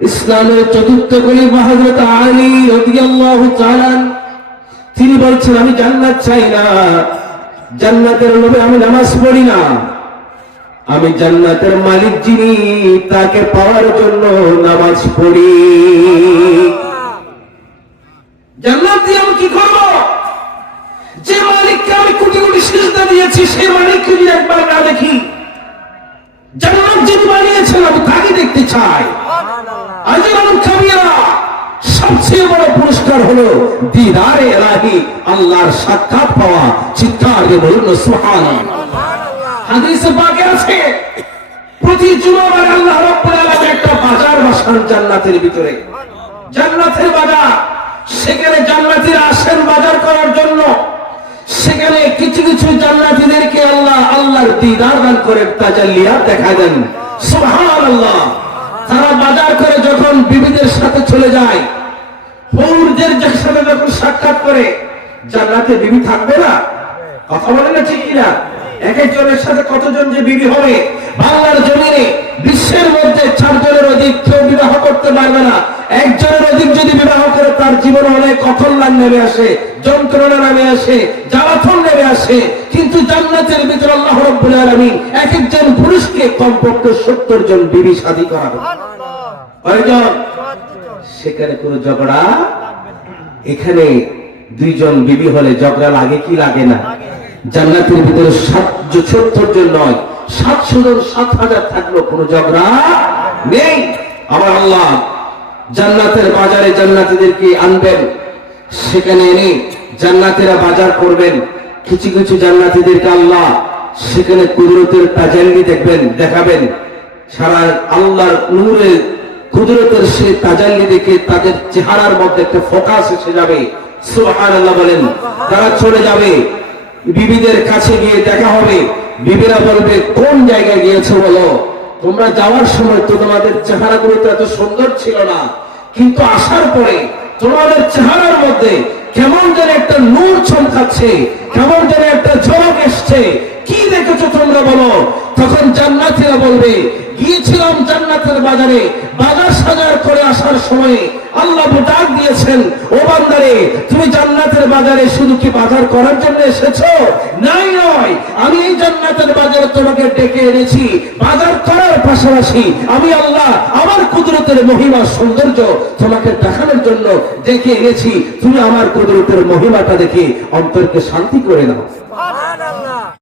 ইসলামের চতুর্থ খলিফা হযরত আলী রাদিয়াল্লাহু তাআলা তিনি বলছেন, আমি জান্নাত চাই না, জান্নাতের লোভে আমি নামাজ পড়ি না, আমি জান্নাতের মালিক যিনি তাকে পাওয়ার জন্য নামাজ পড়ি। জান্নাত দিয়ে আমি কি করব? যে মালিককে আমি কোটি কোটি সিজদা দিয়েছি সেই মালিককে যদি একবার না দেখি, জান্নাত যিনি বানিয়েছেন আমি তাকে দেখতে চাই। আজরান কাবিরা, সবচেয়ে বড় পুরস্কার হলো দিদারে ইলাহি, আল্লাহর সাক্ষাৎ পাওয়া। চিৎকার দিয়ে বলুন সুবহানাল্লাহ। হাদিসে পাকে আছে প্রতি জুমাবার আল্লাহ রাব্বুল আলামিন একটা বাজার বসান জান্নাতের ভিতরে, জান্নাতের বাজার। সেখানে জান্নাতীরা আসেন বাজার করার জন্য। সেখানে কিছু কিছু জান্নাতীদেরকে আল্লাহ আল্লাহর দিদার দান করে তাজাল্লিয়াত দেখা দেন। সুবহানাল্লাহ। তারা বাজার করে যখন বিবিদের সাথে চলে যায়, হুরদের সাথে যখন সাক্ষাৎ করে, জান্নাতে বিবি থাকবে না? কথা বলে না ঠিক কিনা? এক একজনের সাথে কতজন যে বিবি হবে? বাংলার জমিনে বিশ্বের মধ্যে 4 জনের অধিক কেউ বিবাহ করতে পারবে না। একজনের অধিক যদি বিবাহ করে তার জীবনে অনেক কঠোর নেমে আসে, যন্ত্রণা নেমে আসে, জ্বালাতন নেমে আসে। কিন্তু জান্নাতের ভিতরে আল্লাহ রাব্বুল আলামিন এক একজন পুরুষকে কমপক্ষে 70 জন বিবি শাদী করাবে। কয়জন? সেখানে কোনো ঝগড়া, এখানে 2 জন বিবি হলে ঝগড়া লাগে কি লাগে না? জান্নাতের ভিতরে 70 জন নয়, 700 জন, 7000 থাকলেও কোনো ঝগড়া নেই। আমার আল্লাহ জান্নাতের বাজারে জান্নাতীদেরকে আনবেন, সেখানে এনে জান্নাতীরা বাজার করবেন। কিছু কিছু জান্নাতীদেরকে আল্লাহ সেখানে কুদরতের তাজাল্লি দেখবেন, দেখাবেন। সারা আল্লাহর নূরে কুদরতের সেই তাজাল্লি দেখে তাদের চেহারার মধ্যে একটা ফোকাস এসে যাবে। সুবহানাল্লাহ বলেন। তারা চলে যাবে, বিবিদের কাছে গিয়ে দেখা হবে। বিবিরা বলবে, কোন জায়গায় গিয়েছো বলো? তোমরা যাওয়ার সময় তো তোমাদের চেহারাগুলো তো এত সুন্দর ছিল না, কিন্তু আসার পরে তোমাদের চেহারার মধ্যে কেমন যেন একটা নূর চমকাচ্ছে, কেমন যেন একটা ঝলক এসছে। কি দেখেছো তোমরা বলো? তখন জান্নাতীরা বলবে, গিয়েছিলাম জান্নাতের বাজারে, বাজার সাজার করে আসার সময় আল্লাহ ডাক দিয়েছেন, ও বান্দারে, তুমি জান্নাতের বাজারে শুধু কি বাজার করার জন্য এসেছো? নাই, নয়, আমি এই জান্নাতের বাজারে তোমাকে ডেকে এনেছি বাজার করার পাশাপাশি আমি আল্লাহ আমার কুদরতের মহিমা সৌন্দর্য তোমাকে দেখানোর জন্য ডেকে এনেছি। তুমি আমার কুদরতের মহিমাটা দেখে অন্তরকে শান্তি করে নাও।